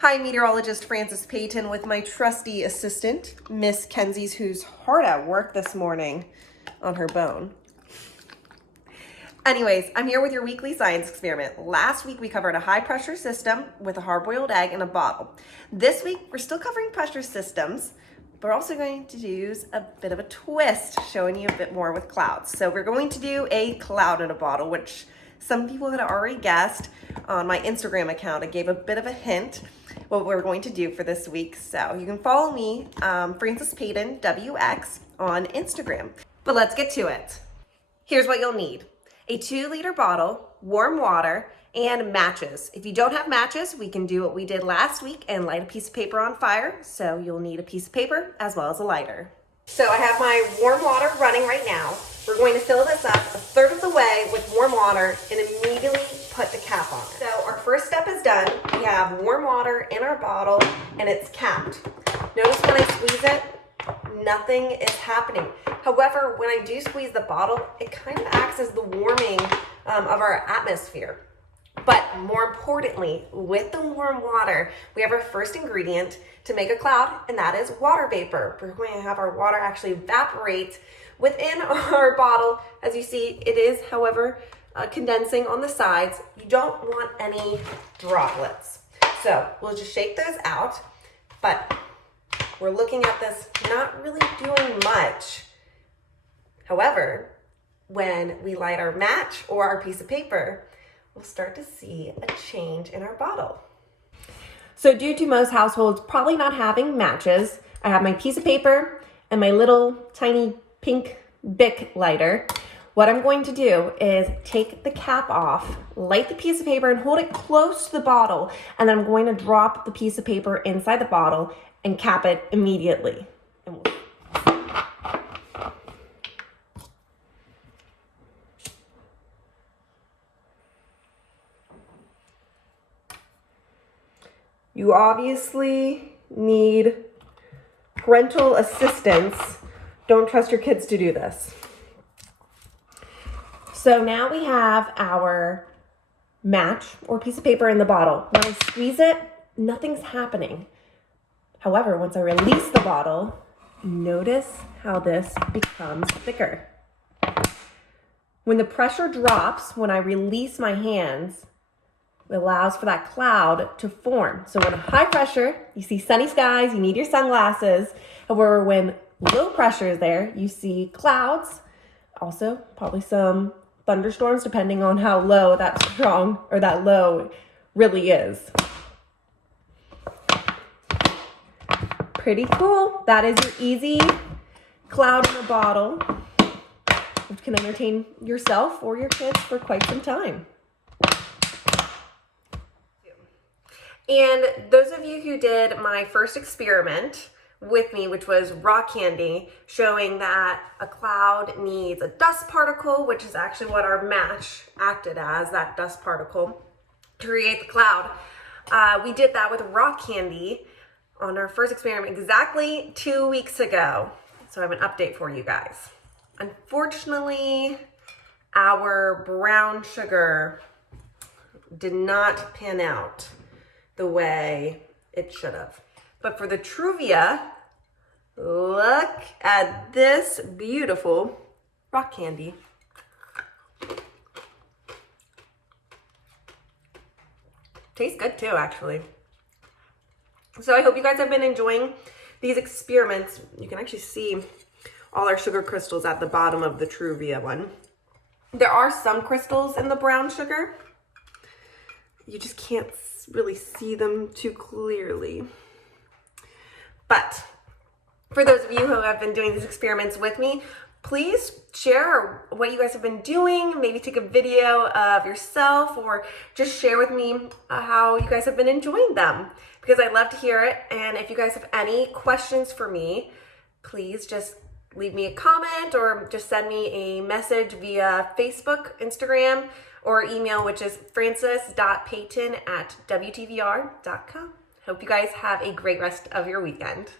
Hi, meteorologist Frances Payton with my trusty assistant, Miss Kenzie's, who's hard at work this morning on her bone. Anyways, I'm here with your weekly science experiment. Last week we covered a high pressure system with a hard-boiled egg in a bottle. This week we're still covering pressure systems, but we're also going to use a bit of a twist, showing you a bit more with clouds. So we're going to do a cloud in a bottle, which some people had already guessed on my Instagram account. I gave a bit of a hint what we're going to do for this week. So you can follow me, Frances Payton, WX, on Instagram. But let's get to it. Here's what you'll need. A 2-liter bottle, warm water, and matches. If you don't have matches, we can do what we did last week and light a piece of paper on fire. So you'll need a piece of paper as well as a lighter. So I have my warm water running right now. We're going to fill this up a third of the way with warm water and immediately put the cap on it. So our first step is done. We have warm water in our bottle and it's capped. Notice when I squeeze it, nothing is happening. However, when I do squeeze the bottle, it kind of acts as the warming of our atmosphere. But more importantly, with the warm water, we have our first ingredient to make a cloud, and that is water vapor. We're going to have our water actually evaporate within our bottle. As you see, it is, however, condensing on the sides. You don't want any droplets. So we'll just shake those out, but we're looking at this not really doing much. However, when we light our match or our piece of paper, we'll start to see a change in our bottle. So due to most households probably not having matches, I have my piece of paper and my little tiny pink Bic lighter. What I'm going to do is take the cap off, light the piece of paper and hold it close to the bottle, and then I'm going to drop the piece of paper inside the bottle and cap it immediately. You obviously need parental assistance. Don't trust your kids to do this. So now we have our match or piece of paper in the bottle. When I squeeze it, nothing's happening. However, once I release the bottle, notice how this becomes thicker. When the pressure drops, when I release my hands, it allows for that cloud to form. So when high pressure, you see sunny skies, you need your sunglasses. However, when low pressure is there, you see clouds, also probably some thunderstorms, depending on how low that strong or that low really is. Pretty cool. That is your easy cloud in a bottle, which can entertain yourself or your kids for quite some time. And those of you who did my first experiment with me, which was rock candy, showing that a cloud needs a dust particle, which is actually what our match acted as, that dust particle, to create the cloud. We did that with rock candy on our first experiment exactly 2 weeks ago. So I have an update for you guys. Unfortunately, our brown sugar did not pan out the way it should have. But for the Truvia, look at this beautiful rock candy. Tastes good too, actually. So I hope you guys have been enjoying these experiments. You can actually see all our sugar crystals at the bottom of the Truvia one. There are some crystals in the brown sugar. You just can't really see them too clearly. But for those of you who have been doing these experiments with me, please share what you guys have been doing. Maybe take a video of yourself or just share with me how you guys have been enjoying them, because I'd love to hear it. And if you guys have any questions for me, please just leave me a comment or just send me a message via Facebook, Instagram, or email, which is frances.payton@wtvr.com. Hope you guys have a great rest of your weekend.